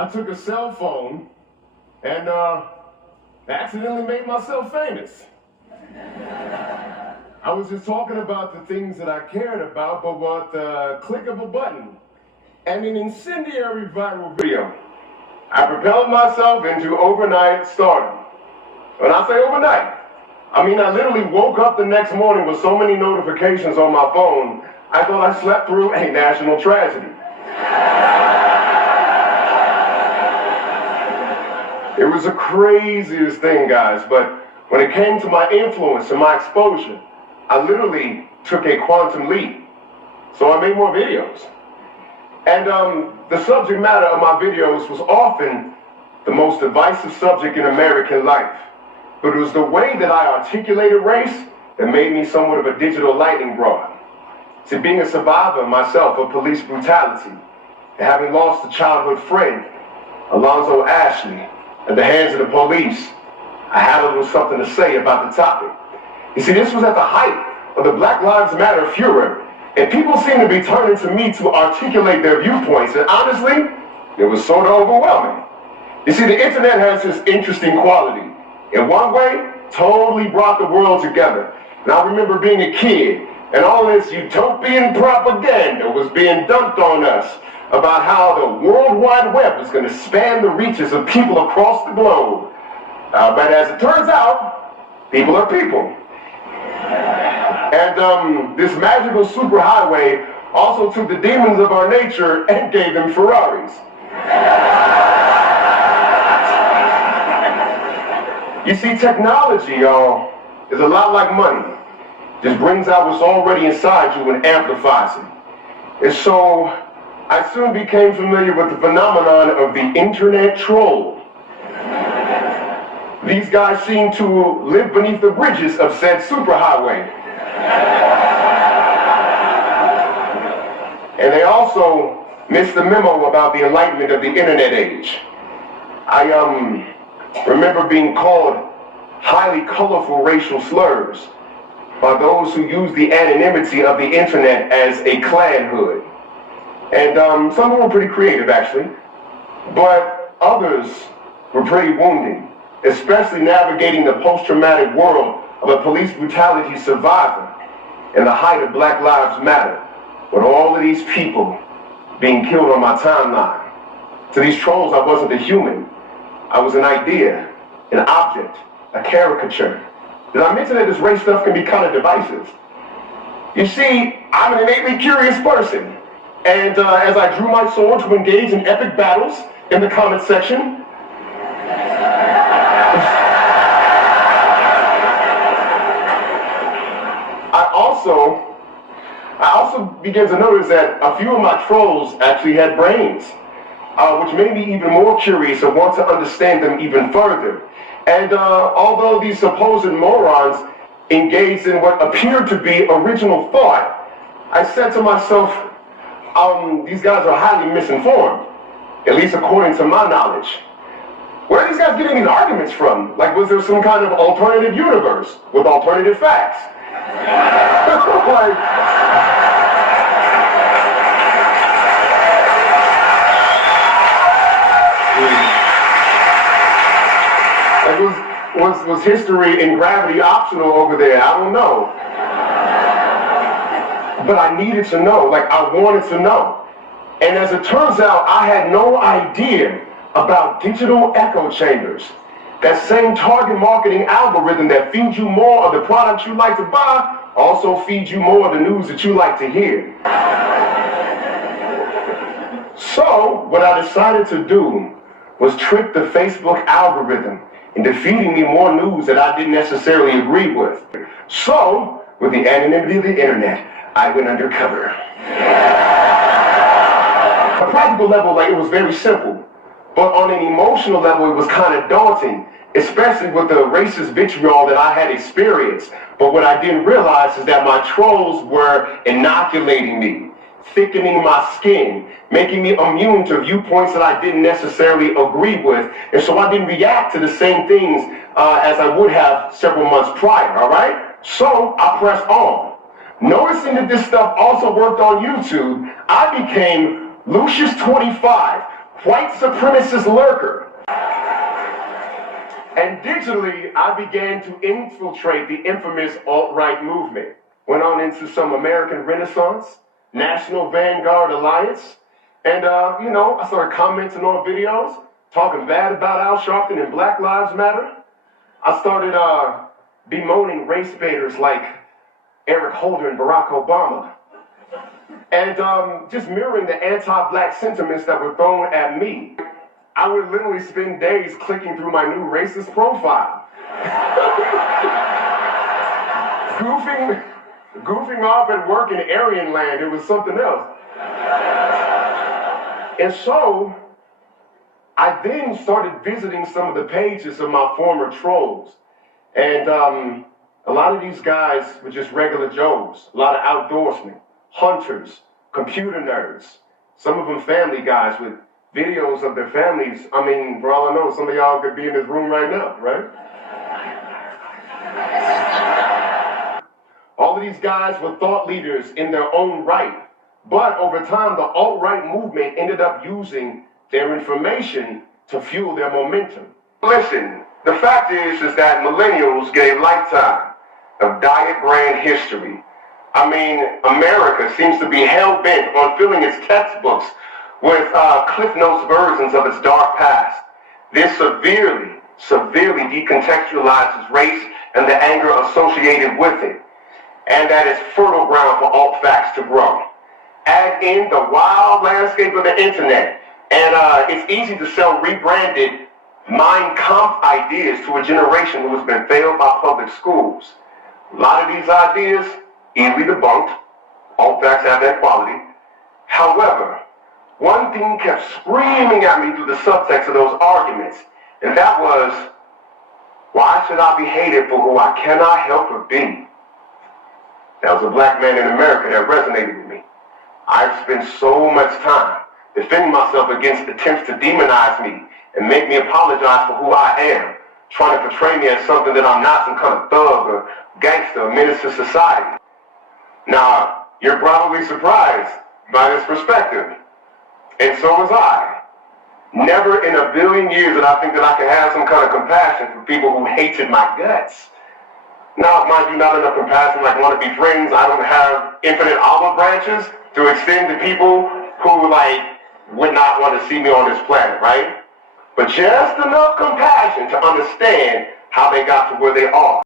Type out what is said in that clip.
I took a cell phone and accidentally made myself famous. I was just talking about the things that I cared about, but with the click of a button and an incendiary viral video, I propelled myself into overnight stardom. When I say overnight, I mean I literally woke up the next morning with so many notifications on my phone, I thought I slept through a national tragedy. It was the craziest thing, guys, but when it came to my influence and my exposure, I literally took a quantum leap. So I made more videos. And the subject matter of my videos was often the most divisive subject in American life. But it was the way that I articulated race that made me somewhat of a digital lightning rod. See, being a survivor myself of police brutality, and having lost a childhood friend, Alonzo Ashley, at the hands of the police, I had a little something to say about the topic. You see, this was at the height of the Black Lives Matter furor, and people seemed to be turning to me to articulate their viewpoints, and honestly, it was sort of overwhelming. You see, the internet has this interesting quality. In one way, totally brought the world together. And I remember being a kid, and all this utopian propaganda was being dumped on us about how the World Wide Web was going to span the reaches of people across the globe. But as it turns out, people are people. And this magical superhighway also took the demons of our nature and gave them Ferraris. You see, technology, y'all, is a lot like money. Just brings out what's already inside you and amplifies it. And so, I soon became familiar with the phenomenon of the internet troll. These guys seem to live beneath the bridges of said superhighway. And they also missed the memo about the enlightenment of the internet age. I remember being called highly colorful racial slurs by those who use the anonymity of the internet as a Klan hood. And some of them were pretty creative, actually, but others were pretty wounding, especially navigating the post-traumatic world of a police brutality survivor in the height of Black Lives Matter, with all of these people being killed on my timeline. To these trolls, I wasn't a human. I was an idea, an object, a caricature. Did I mention that this race stuff can be kind of divisive? You see, I'm an innately curious person. And as I drew my sword to engage in epic battles in the comment section, I also began to notice that a few of my trolls actually had brains, which made me even more curious and want to understand them even further. And although these supposed morons engaged in what appeared to be original thought, I said to myself, these guys are highly misinformed, at least according to my knowledge. Where are these guys getting these arguments from? Like, was there some kind of alternative universe with alternative facts? Was history and gravity optional over there? I don't know. But I needed to know, like I wanted to know. And as it turns out, I had no idea about digital echo chambers. That same target marketing algorithm that feeds you more of the products you like to buy also feeds you more of the news that you like to hear. So, what I decided to do was trick the Facebook algorithm into feeding me more news that I didn't necessarily agree with. So, with the anonymity of the internet, I went undercover. On a practical level, like, it was very simple. But on an emotional level, it was kind of daunting, especially with the racist vitriol that I had experienced. But what I didn't realize is that my trolls were inoculating me, thickening my skin, making me immune to viewpoints that I didn't necessarily agree with. And so I didn't react to the same things as I would have several months prior, all right? So I pressed on. Noticing that this stuff also worked on YouTube, I became Lucius25, white supremacist lurker. And digitally, I began to infiltrate the infamous alt-right movement. Went on into some American Renaissance, National Vanguard Alliance, and I started commenting on videos, talking bad about Al Sharpton and Black Lives Matter. I started bemoaning race baiters like Eric Holder and Barack Obama, and just mirroring the anti-black sentiments that were thrown at me. I would literally spend days clicking through my new racist profile, goofing off at work in Aryan land. It was something else. And so, I then started visiting some of the pages of my former trolls. And a lot of these guys were just regular Joes, a lot of outdoorsmen, hunters, computer nerds, some of them family guys with videos of their families. I mean, for all I know, some of y'all could be in this room right now, right? All of these guys were thought leaders in their own right. But over time, the alt-right movement ended up using their information to fuel their momentum. Listen, the fact is that millennials get a lifetime of diet brand history. I mean, America seems to be hell-bent on filling its textbooks with Cliff Notes versions of its dark past. This severely decontextualizes race and the anger associated with it. And that is fertile ground for alt facts to grow. Add in the wild landscape of the internet, and it's easy to sell rebranded Mein Kampf ideas to a generation who has been failed by public schools. A lot of these ideas, easily debunked. Alt facts have that quality. However, one thing kept screaming at me through the subtext of those arguments, and that was, why should I be hated for who I cannot help but be? That was a black man in America that resonated with me. I've spent so much time defending myself against attempts to demonize me and make me apologize for who I am, trying to portray me as something that I'm not, some kind of thug or gangster or menace to society. Now, you're probably surprised by this perspective. And so was I. Never in a billion years did I think that I could have some kind of compassion for people who hated my guts. Now, mind you, not enough compassion, like want to be friends. I don't have infinite olive branches to extend to people who, would not want to see me on this planet, right? But just enough compassion to understand how they got to where they are.